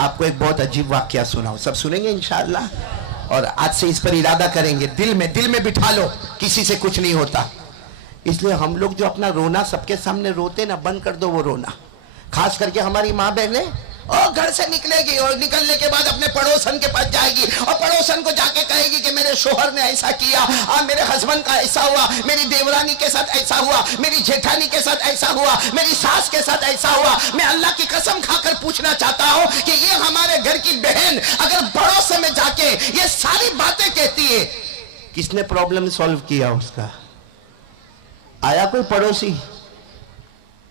आपको एक बहुत अजीब वाकया सुनाऊं, सब सुनेंगे इंशाअल्लाह, और आज से इस पर इरादा करेंगे, दिल में बिठा लो, किसी से कुछ नहीं होता। इसलिए हम लोग जो अपना रोना सबके सामने रोते ना, बंद कर दो वो रोना। खास करके हमारी माँ बहनें और घर से निकलेगी और निकलने के बाद अपने पड़ोसन के पास जाएगी और पड़ोसन को जाके कहेगी कि मेरे शोहर ने ऐसा किया, मेरे हस्बैंड का ऐसा हुआ, मेरी देवरानी के साथ ऐसा हुआ, मेरी जेठानी के साथ ऐसा हुआ, मेरी सास के साथ ऐसा हुआ। मैं अल्लाह की कसम खाकर पूछना चाहता हूं कि ये हमारे घर की बहन अगर पड़ोस में जाके ये सारी बातें कहती है, किसने प्रॉब्लम सॉल्व किया उसका? आया कोई पड़ोसी?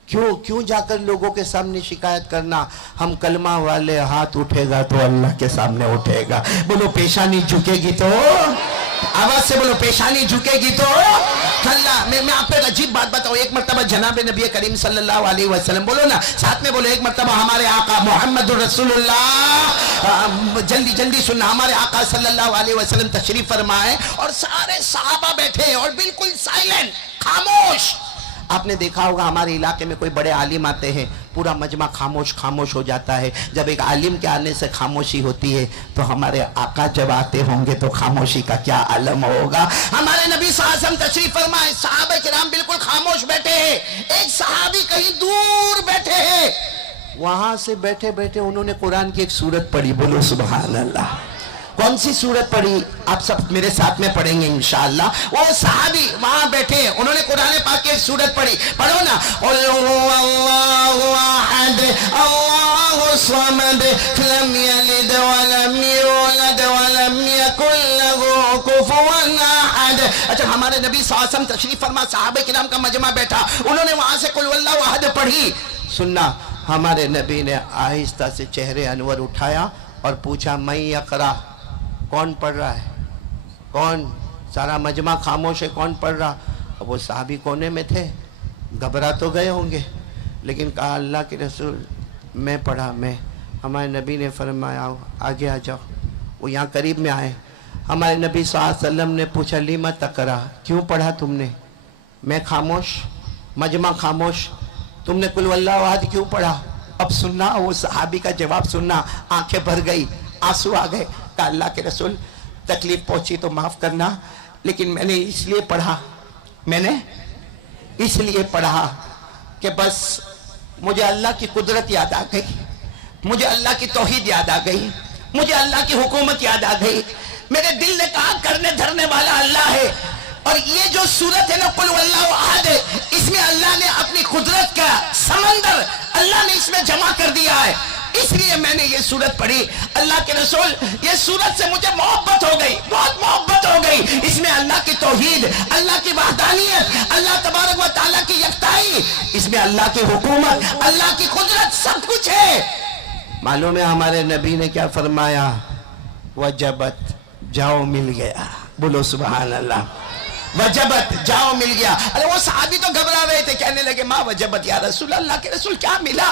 क्यों जाकर लोगों के सामने शिकायत करना? हम कलमा वाले, हाथ उठेगा तो अल्लाह के सामने उठेगा। बोलो पेशानी झुकेगी तो, आवाज से बोलो पेशानी झुकेगी तो अल्लाह। मैं आपको एक अजीब बात बताऊं। एक मर्तबा जनाब नबी करीम सल्लल्लाहु अलैहि वसल्लम, बोलो ना साथ में बोलो, एक मर्तबा हमारे आका मोहम्मद रसूलुल्लाह, जल्दी सुनना, हमारे आका सल्लल्लाहु अलैहि वसल्लम तशरीफ फरमाए और सारे सहाबा बैठे और बिल्कुल साइलेंट, खामोश। आपने देखा होगा हमारे इलाके में कोई बड़े आलिम आते हैं, पूरा मजमा खामोश हो जाता है। जब एक आलिम के आने से खामोशी होती है तो हमारे आका जब आते होंगे तो खामोशी का क्या आलम होगा। हमारे नबी सल्लल्लाहु अलैहि वसल्लम तशरीफ फरमाए, सहाबा किराम बिल्कुल खामोश बैठे हैं। एक सहाबी कहीं दूर बैठे हैं, वहां से बैठे बैठे उन्होंने कुरान की एक सूरत पढ़ी। बोलो सुभान अल्लाह। कौन सी सूरत पढ़ी? आप सब मेरे साथ में पढ़ेंगे इंशाअल्लाह। वो सहाबी वहां बैठे, उन्होंने कुरान पाक की एक सूरत पढ़ी। पढ़ो ना, अल्लाहु अहद अल्लाहु समद लम यलिद वलम यूलद वलम यकुल लहू कुफुवन अहद। अच्छा, हमारे नबी सल्लल्लाहु अलैहि वसल्लम तशरीफ फरमा, सहाबा किराम का मजमा बैठा, उन्होंने वहां से कुल हुवल्लाहु अहद पढ़ी। सुनना, हमारे नबी ने आहिस्ता से चेहरे अनवर उठाया और पूछा, मैं यक़रा, कौन पढ़ रहा है? कौन? सारा मजमा खामोश है, कौन पढ़ रहा? अब वो साहबी कोने में थे, घबरा तो गए होंगे, लेकिन कहा अल्लाह के रसूल मैं पढ़ा, मैं। हमारे नबी ने फरमाया आगे आ जाओ। वो यहाँ करीब में आए, हमारे नबी सल्लल्लाहु अलैहि वसल्लम ने पूछा लिमा तकरा, क्यों पढ़ा तुमने? मैं खामोश, मजमा खामोश, तुमने कुल वल्लाहु अहद क्यों पढ़ा? अब सुनना, वो सहाबी का जवाब सुनना, आंखें भर गई, आंसू आ गए। अल्लाह के रसूल तकलीफ पहुंची तो माफ करना, लेकिन मैंने इसलिए पढ़ा कि बस मुझे अल्लाह की कुदरत याद आ गई, मुझे अल्लाह की तौहीद याद आ गई, मुझे अल्लाह की हुकूमत याद आ गई। मेरे दिल ने कहा करने धरने वाला अल्लाह है। और ये जो सूरत है ना कुल वल्लाहु अहद, इसमें अल्लाह ने अपनी कुदरत का समंदर अल्लाह ने इसमें जमा कर दिया है, इसलिए मैंने ये सूरत पढ़ी। अल्लाह के रसूल, ये सूरत से मुझे मोहब्बत हो गई, बहुत मोहब्बत हो गई। इसमें अल्लाह की तौहीद, अल्लाह की वहदानियत, अल्लाह तबारक व तआला की यकताई, इसमें अल्लाह की हुकूमत, अल्लाह की कुदरत, सब कुछ है। मालूम है हमारे नबी ने क्या फरमाया? वजबत, जाओ मिल गया। बोलो सुभान अल्लाह। वजबत, जाओ मिल गया। अरे वो सहाबी तो घबरा रहे थे, कहने लगे माँ वजबत या रसूल अल्लाह के रसूल क्या मिला?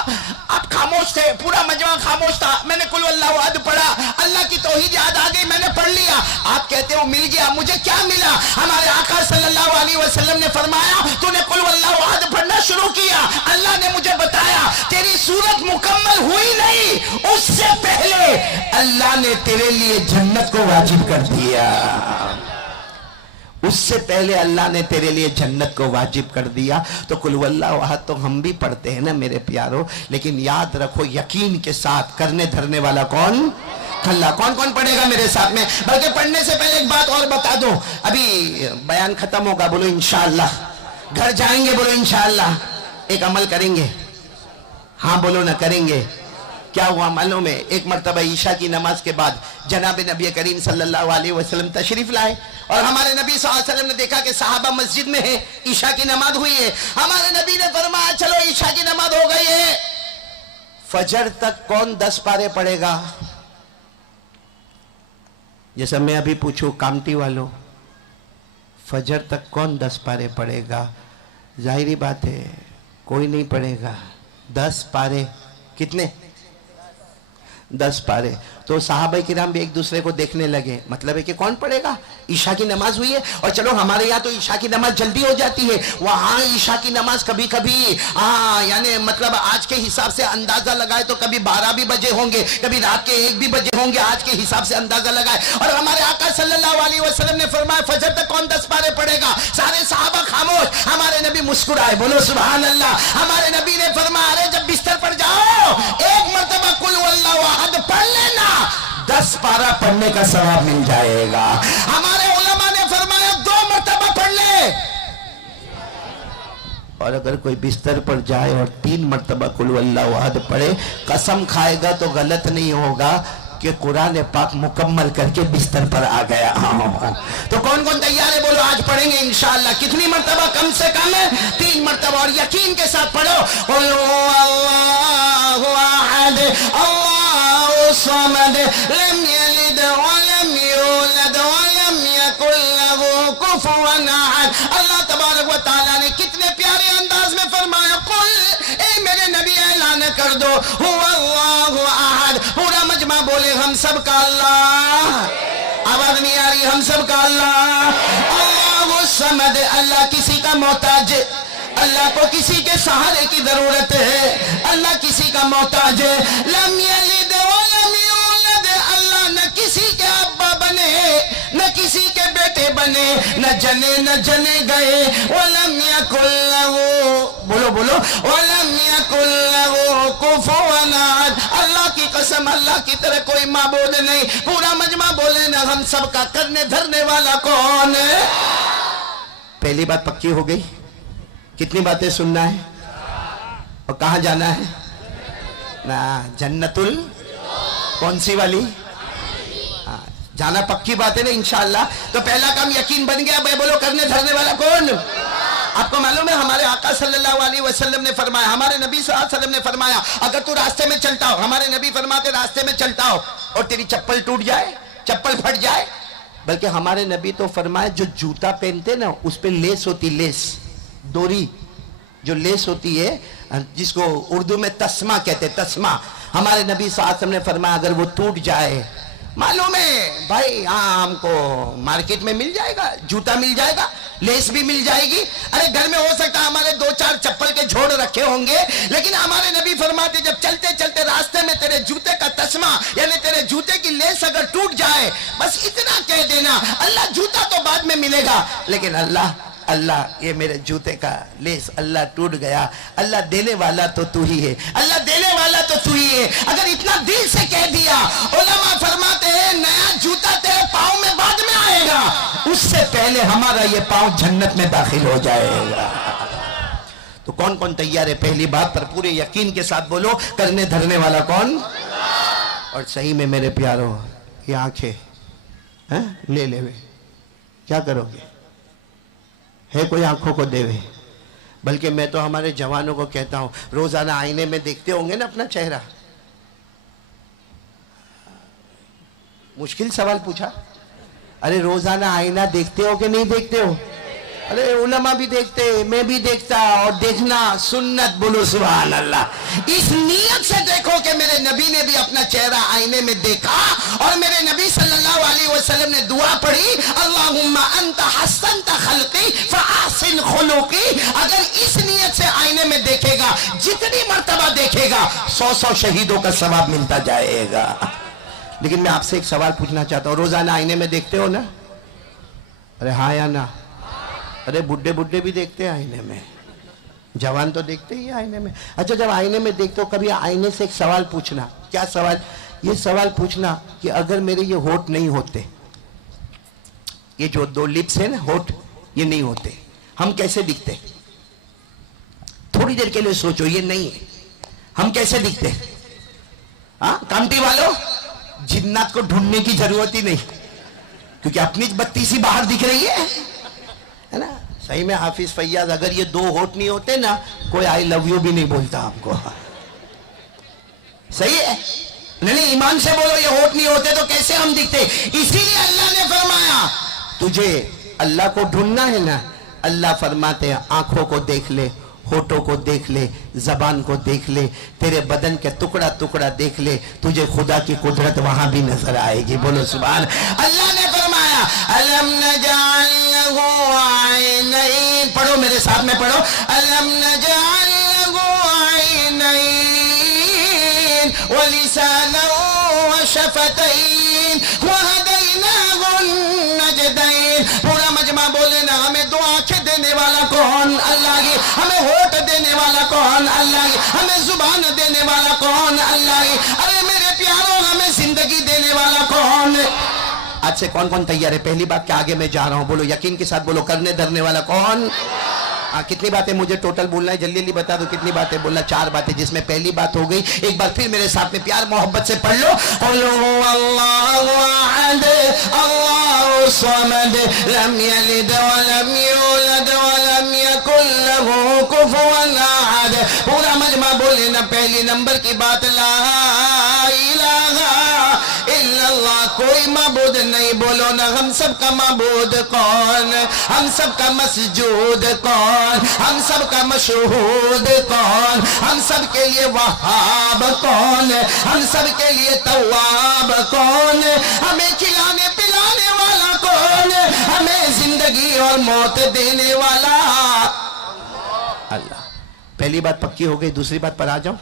आप खामोश थे, पूरा मजमा खामोश था, मैंने कुल वल्लाहु अहद पढ़ा, अल्लाह की तौहीद याद आ गई, मैंने पढ़ लिया। आप कहते हो मिल गया, मुझे क्या मिला? हमारे आका सल्लल्लाहु अलैहि वसल्लम ने फरमाया तूने कुल वल्लाहु अहद पढ़ना शुरू किया, अल्लाह ने मुझे बताया तेरी सूरत मुकम्मल हुई नहीं, उससे पहले अल्लाह ने तेरे लिए जन्नत को वाजिब कर दिया। उससे पहले अल्लाह ने तेरे लिए जन्नत को वाजिब कर दिया। तो कुल वल्लाहु अहद तो हम भी पढ़ते हैं ना मेरे प्यारो, लेकिन याद रखो यकीन के साथ करने धरने वाला कौन? अल्लाह। कौन कौन पढ़ेगा मेरे साथ में? बल्कि पढ़ने से पहले एक बात और बता दूं, अभी बयान खत्म होगा, बोलो इंशाअल्लाह। घर जाएंगे, बोलो इंशाअल्लाह। एक अमल करेंगे, हाँ बोलो ना, करेंगे। क्या हुआ मालूम है? एक मर्तबा ईशा की नमाज के बाद जनाब नबी करीम सल्लल्लाहु अलैहि वसल्लम तशरीफ लाए और हमारे नबी सल्लल्लाहु अलैहि वसल्लम ने देखा कि साहबा मस्जिद में है, ईशा की नमाज हुई है। हमारे नबी ने फरमाया चलो ईशा की नमाज हो गई है, फजर तक कौन 10 पारे पढ़ेगा? जैसा मैं अभी पूछूं कामटी वालों, फजर तक कौन 10 पारे पढ़ेगा? जाहिरी बात है कोई नहीं पढ़ेगा। 10 पारे कितने? 10 पारे। तो सहाबा किराम भी एक दूसरे को देखने लगे, मतलब है कि कौन पढ़ेगा, ईशा की नमाज हुई है और चलो हमारे यहाँ तो ईशा की नमाज जल्दी हो जाती है, वहाँ ईशा की नमाज कभी कभी यानी मतलब आज के हिसाब से अंदाजा लगाए तो कभी 12 भी बजे होंगे, कभी रात के 1 भी बजे होंगे, आज के हिसाब से अंदाजा लगाए। और हमारे आका सल्लल्लाहु अलैहि वसल्लम ने फरमाया फजर तक कौन 10 पारे पढ़ेगा, सारे सहाबा खामोश। हमारे नबी मुस्कुराए, बोलो सुभान अल्लाह। हमारे नबी ने फरमाया अरे जब बिस्तर पर जाओ एक मरतबा कुल वल्लाहु अहद पढ़ लेना, 10 पारा पढ़ने का सवाब मिल जाएगा। हमारे उलमा ने फरमाया 2 मरतबा पढ़ ले, और अगर कोई बिस्तर पर जाए और 3 मरतबा कुल वल्लाहु अहद पढ़े, कसम खाएगा तो गलत नहीं होगा कि कुरान पाक मुकम्मल करके बिस्तर पर आ गया। तो कौन कौन तैयार है, बोलो आज पढ़ेंगे इंशाअल्लाह। कितनी मरतबा, कम से कम 3 मरतबा, और यकीन के साथ पढ़ो अल्लाहु अहद अल्लाहु समद लम यलिद वलम यूलद वलम यकुल लहू कुफुवन अहद। अल्लाह तबारक व तआला ने कितने प्यारे अंदाज में फरमाया, कुल ए मेरे नबी ऐलान कर दो हुवल्लाहु अहद। पूरा मजमा बोले हम सब का अल्लाह, आवाज नहीं आ रही, हम सब का अल्लाह। अल्लाहु समद, अल्लाह किसी का मोहताज, अल्लाह को किसी के सहारे की जरूरत है, अल्लाह किसी का मोहताज है। लम यलिद वलम यूलद, अल्लाह न किसी के अब्बा बने न किसी के बेटे बने, न जने गए। वलम यकुल लहू, बोलो बोलो, वलम यकुल लहू कुफुवन अहद। अल्लाह की कसम, अल्लाह की तरह कोई माबूद नहीं। पूरा मजमा बोले ना हम सब का करने धरने वाला कौन है। पहली बात पक्की हो गई, कितनी बातें सुनना है और कहाँ जाना है ना, जन्नतुल कौन सी वाली, जाना पक्की बात है ना इंशाअल्लाह। तो पहला काम यकीन बन गया, भाई बोलो करने धरने वाला कौन। आपको मालूम है हमारे आका सल्लल्लाहु अलैहि वसल्लम ने फरमाया, हमारे नबी सल्लल्लाहु अलैहि वसल्लम ने फरमाया अगर तू रास्ते में चलता हो, हमारे नबी फरमाते रास्ते में चलता हो और तेरी चप्पल टूट जाए, चप्पल फट जाए, बल्कि हमारे नबी तो फरमाए जो जूता पहनते ना उस पे लेस होती, लेस डोरी जो लेस होती है जिसको उर्दू में तस्मा कहते, तस्मा। हमारे नबी सल्लल्लाहु अलैहि वसल्लम ने फरमाया अगर वो टूट जाए, मालूम है भाई हाँ हमको मार्केट में मिल जाएगा, जूता मिल जाएगा, लेस भी मिल जाएगी। अरे घर में हो सकता है हमारे 2-4 चप्पल के जोड़ रखे होंगे, लेकिन हमारे नबी फरमाते जब चलते चलते रास्ते में तेरे जूते का तस्मा यानी तेरे जूते की लेस अगर टूट जाए, बस इतना कह देना अल्लाह जूता तो बाद में मिलेगा, लेकिन अल्लाह अल्लाह ये मेरे जूते का लेस अल्लाह टूट गया, अल्लाह देने वाला तो तू ही है, अल्लाह देने वाला तो तू ही है। अगर इतना दिल से कह दिया, उलमा फरमाते हैं नया जूता तेरे पाँव में बाद में आएगा, उससे पहले हमारा ये पाँव जन्नत में दाखिल हो जाएगा। तो कौन कौन तैयार है, पहली बात पर पूरे यकीन के साथ बोलो करने धरने वाला कौन। और सही में मेरे प्यारो ये आंखें ले ले क्या करोगे, है कोई आंखों को देवे। बल्कि मैं तो हमारे जवानों को कहता हूं रोजाना आईने में देखते होंगे ना अपना चेहरा। मुश्किल सवाल पूछा, अरे रोजाना आईना देखते हो कि नहीं देखते हो। अरे उलमा भी देखते, मैं भी देखता, और देखना सुन्नत, बोलो सुभान अल्लाह। इस नियत से देखो कि मेरे नबी ने भी अपना चेहरा आईने में देखा और मेरे नबी सल्लल्लाहु अलैहि वसल्लम ने दुआ पढ़ी अल्लाहुम्मा अंता हस्सनता खल्की फअहसिन खुलुकी। अगर इस नियत से आईने में देखेगा, जितनी मर्तबा देखेगा 100 शहीदों का सवाब मिलता जाएगा। लेकिन मैं आपसे एक सवाल पूछना चाहता हूँ, रोजाना आईने में देखते हो ना? अरे हाँ या ना? अरे बुड्ढे बुड्ढे भी देखते हैं आईने में, जवान तो देखते ही आईने में। अच्छा जब आईने में देखते हो कभी आईने से एक सवाल पूछना। क्या सवाल? ये सवाल पूछना कि अगर मेरे ये होठ नहीं होते, ये जो 2 लिप्स है ना होठ, ये नहीं होते, हम कैसे दिखते? थोड़ी देर के लिए सोचो, ये नहीं है हम कैसे दिखते? हाँ कामटी वालों, जिन्नात को ढूंढने की जरूरत ही नहीं, क्योंकि अपनी बत्ती सी बाहर दिख रही है ना। सही में हाफिज फैयाज, अगर ये 2 होठ नहीं होते ना, कोई आई लव यू भी नहीं बोलता आपको। सही है? नहीं ईमान से बोलो, ये होठ नहीं होते तो कैसे हम दिखते? इसीलिए अल्लाह ने फरमाया तुझे अल्लाह को ढूंढना है ना, अल्लाह फरमाते हैं आंखों को देख ले, होठों को देख ले, जबान को देख ले, तेरे बदन के टुकड़ा टुकड़ा देख ले, तुझे खुदा की कुदरत वहां भी नजर आएगी। बोलो सुभान। अल्लाह ने फरमाया अलम नजअल लहू ऐनैन, पढ़ो मेरे साथ में पढ़ो, अलम नजअल लहू ऐनैन व लिसानन व शफतैन व हदैनाहु नजदैन। पूरा मजमा बोले ना, हमें दो आंखें देने वाला कौन? अल्लाह की। हमें होठ देने वाला कौन? अल्लाह की। हमें जुबान देने वाला कौन? अल्लाह की। अरे मेरे प्यारों, हमें जिंदगी देने वाला कौन? आज से कौन कौन तैयार है? पहली बात के आगे मैं जा रहा हूं, बोलो यकीन के साथ बोलो, करने धरने वाला कौन? कितनी बातें मुझे टोटल बोलना है? जल्दी जल्दी बता दो कितनी बातें बोलना। 4 बातें, जिसमें पहली बात हो गई, एक बार फिर मेरे साथ में प्यार मोहब्बत से पढ़ लो, अल्लाहु अहद अल्लाहु समद लम यलिद व लम यूलद व लम यकुल लहू कुफुवन अहद। पूरा मजमा बोले ना, पहली नंबर की बात ला इलाहा इल्लल्लाह, कोई माबूद नहीं। बोलो ना, हम सब का माबूद कौन? हम सब का मसजूद कौन? हम सब का मशहूद कौन? हम सब के लिए वहाब कौन? हम सब के लिए तवाब कौन? हमें खिलाने पिलाने वाला कौन? हमें जिंदगी और मौत देने वाला अल्लाह। पहली बात पक्की हो गई। दूसरी बात पर आ जाओ,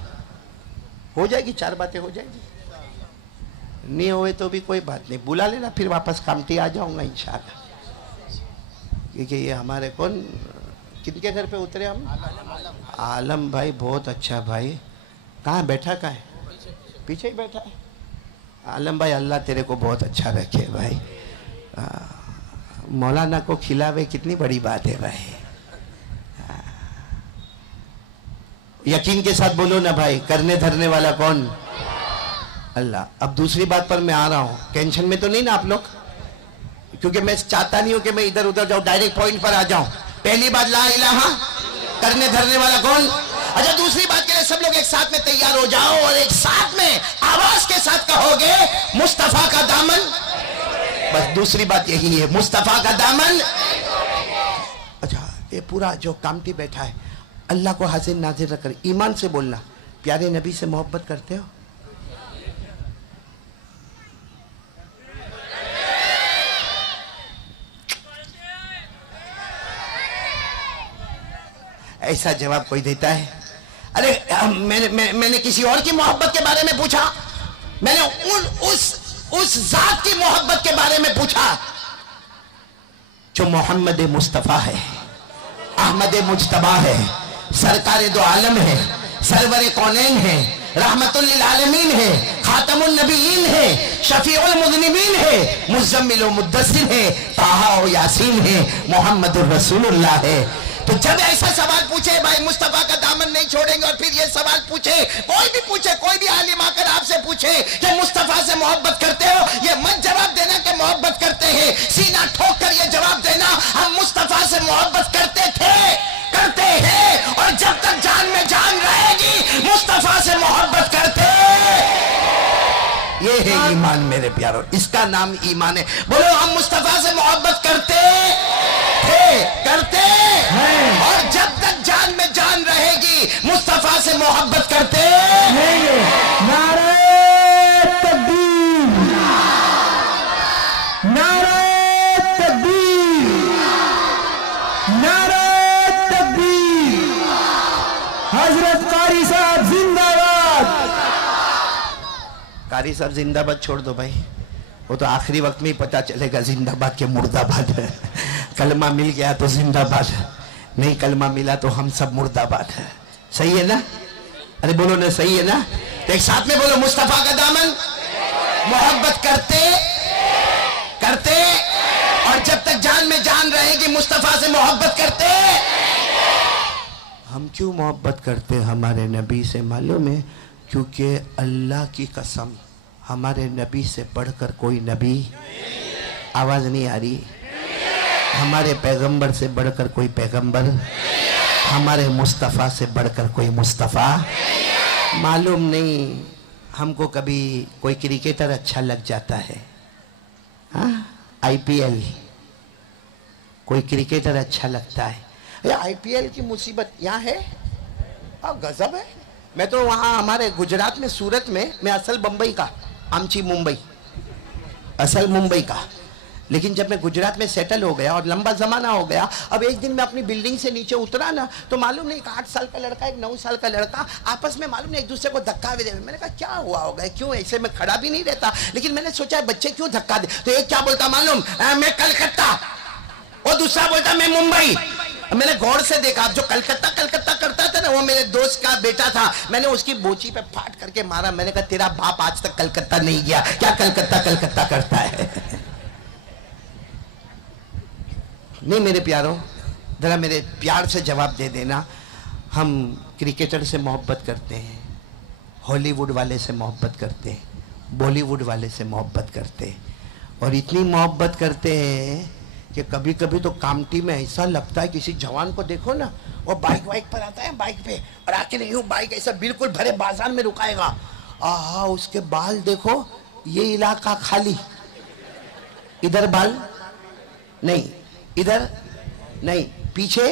हो जाएगी, 4 बातें हो जाएगी। नहीं हुए तो भी कोई बात नहीं, बुला लेना, फिर वापस कामटी आ जाऊंगा इंशाल्लाह। क्योंकि ये हमारे कौन, किनके घर पे उतरे हम? आलम भाई, बहुत अच्छा भाई। कहाँ बैठा? कहाँ है? पीछे ही बैठा है आलम भाई। अल्लाह तेरे को बहुत अच्छा रखे भाई। मौलाना को खिलावे, कितनी बड़ी बात है भाई। यकीन के साथ बोलो ना भाई, करने धरने वाला कौन? अल्लाह। अब दूसरी बात पर मैं आ रहा हूं, टेंशन में तो नहीं ना आप लोग? क्योंकि मैं चाहता नहीं हूं कि मैं इधर उधर जाऊं, डायरेक्ट पॉइंट पर आ जाऊं। पहली बात ला इलाहा, करने धरने वाला कौन? अच्छा, दूसरी बात के लिए सब लोग एक साथ में तैयार हो जाओ और एक साथ में आवाज के साथ कहोगे मुस्तफा का दामन। बस दूसरी बात यही है, मुस्तफा का दामन। अच्छा, ये पूरा जो कामटी बैठा है, अल्लाह को हाजिर नाजिर रख कर ईमान से बोलना, प्यारे नबी से मोहब्बत करते हो? ऐसा जवाब कोई देता है? अरे मैंने किसी और की मोहब्बत के बारे में पूछा, मैंने उस जात की मोहब्बत के बारे में पूछा जो मोहम्मद मुस्तफा है, अहमद मुजतबा है, सरकार दो आलम है, सरवर कौनैन है, रहमतुल लिल आलमीन है, खातमुन नबीयीन है, शफीउल मुज़निबीन है, मुज़म्मिल व मुद्दस्सिर है, ताहा व यासीन है, मुहम्मदुर रसूलुल्लाह है। तो जब ऐसा सवाल पूछे, भाई मुस्तफा का दामन नहीं छोड़ेंगे, और फिर ये सवाल पूछे, कोई भी आलिम आकर आपसे पूछे कि मुस्तफा से मोहब्बत करते हो, ये मत जवाब देना कि मोहब्बत करते हैं। सीना ठोक कर ये जवाब देना, हम मुस्तफा से मोहब्बत करते थे, करते हैं, और जब तक जान में जान रहेगी मुस्तफा से मोहब्बत करते। ये है ईमान मेरे प्यारों, इसका नाम ईमान है। बोलो, हम मुस्तफा से मोहब्बत करते थे, करते हैं, और जब तक जान में जान रहेगी मुस्तफा से मोहब्बत करते हैं। नारे तकबीर, नारे तकबीर, नारे तकबीर। हजरत कारी साहब जिंदाबाद। कारी साहब जिंदाबाद छोड़ दो भाई, वो तो आखिरी वक्त में ही पता चलेगा जिंदाबाद के मुर्दाबाद है। कलमा मिल गया तो जिंदाबाद, नहीं कलमा मिला तो हम सब मुर्दाबाद है। सही है ना? अरे बोलो ना, सही है ना? तो एक साथ में बोलो, मुस्तफा का दामन मोहब्बत करते करते, और जब तक जान में जान रहेगी मुस्तफा से मोहब्बत करते। हम क्यों मोहब्बत करते हमारे नबी से मालूम है? क्योंकि अल्लाह की कसम, हमारे नबी से बढ़कर कोई नबी, आवाज नहीं आ रही, हमारे पैगंबर से बढ़कर कोई पैगंबर, हमारे मुस्तफ़ा से बढ़कर कोई मुस्तफ़ा। मालूम नहीं हमको कभी कोई क्रिकेटर अच्छा लग जाता है, हाँ, IPL कोई क्रिकेटर अच्छा लगता है, ये आईपीएल की मुसीबत यहाँ है, गजब है। मैं तो वहाँ हमारे गुजरात में सूरत में, मैं असल बम्बई का, आमची मुंबई, असल मुंबई का, लेकिन जब मैं गुजरात में सेटल हो गया और लंबा जमाना हो गया, अब एक दिन मैं अपनी बिल्डिंग से नीचे उतरा ना, तो मालूम नहीं एक 8 साल का लड़का एक 9 साल का लड़का आपस में मालूम नहीं एक दूसरे को धक्का दे। मैंने कहा क्या हुआ होगा, क्यों ऐसे में खड़ा भी नहीं रहता, लेकिन मैंने सोचा बच्चे क्यों धक्का दे। तो एक क्या बोलता मालूम, मैं कलकत्ता, और दूसरा बोलता मैं मुंबई। मैंने गौर से देखा, अब जो कलकत्ता कलकत्ता करता था ना, वो मेरे दोस्त का बेटा था। मैंने उसकी बोची पे फाट करके मारा। मैंने कहा तेरा बाप आज तक कलकत्ता नहीं गया, क्या कलकत्ता कलकत्ता करता है। नहीं मेरे प्यारों, जरा मेरे प्यार से जवाब दे देना। हम क्रिकेटर से मोहब्बत करते हैं, हॉलीवुड वाले से मोहब्बत करते हैं, बॉलीवुड वाले से मोहब्बत करते हैं, और इतनी मोहब्बत करते हैं कि कभी कभी तो कामटी में ऐसा लगता है, किसी जवान को देखो ना, वो बाइक वाइक पर आता है, बाइक पे, और आके नहीं बाइक ऐसा बिल्कुल भरे बाजार में रुकाएगा, आहा उसके बाल देखो, ये इलाका खाली, इधर बाल नहीं, इधर नहीं, पीछे,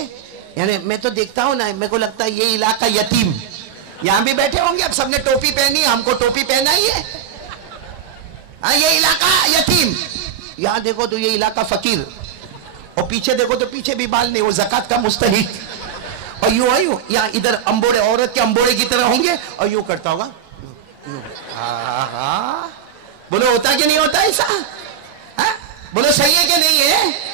यानी मैं तो देखता हूँ ना, मेरे को लगता है ये इलाका यतीम। यहाँ भी बैठे होंगे, अब सबने टोपी पहनी, हमको टोपी पहना ही है, हाँ ये इलाका यतीम। यहाँ देखो तो ये इलाका फकीर, और पीछे देखो तो पीछे भी बाल नहीं, वो ज़कात का मुस्तहिक, और यूं आयु यहाँ इधर अंबोड़े, औरत के अंबोड़े की तरह होंगे, और यूं करता होगा, बोलो होता कि नहीं होता ऐसा, बोलो सही है कि नहीं है।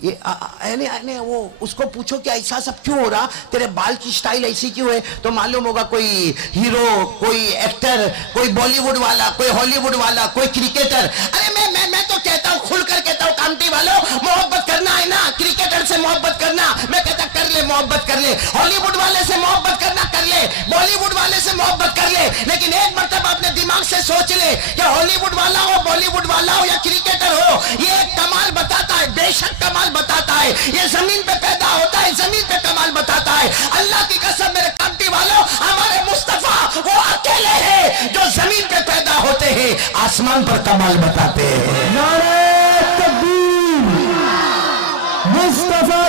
ये वो उसको पूछो कि ऐसा सब क्यों हो रहा, तेरे बाल की स्टाइल ऐसी क्यों है, तो मालूम होगा कोई हीरो, कोई एक्टर, कोई बॉलीवुड वाला, कोई हॉलीवुड वाला, कोई क्रिकेटर। अरे मैं तो कहता हूँ, खुलकर कहता हूँ, कामटी वालों मोहब्बत करना है ना, क्रिकेटर से मोहब्बत करना, मैं कहता कर ले, मोहब्बत कर ले, हॉलीवुड वाले से मोहब्बत करना कर ले, बॉलीवुड वाले से मोहब्बत कर ले, लेकिन एक मरतबा अपने दिमाग से सोच ले कि हॉलीवुड वाला हो, बॉलीवुड वाला हो या क्रिकेटर हो, ये एक कमाल बताता है, बेशक कमाल बताता है, ये जमीन पे पैदा होता है, जमीन पे कमाल बताता है। अल्लाह की कसम मेरे कामटी वालों, हमारे मुस्तफा वो अकेले हैं जो जमीन पे पैदा होते हैं, आसमान पर कमाल बताते हैं। नारे तकबीर, मुस्तफा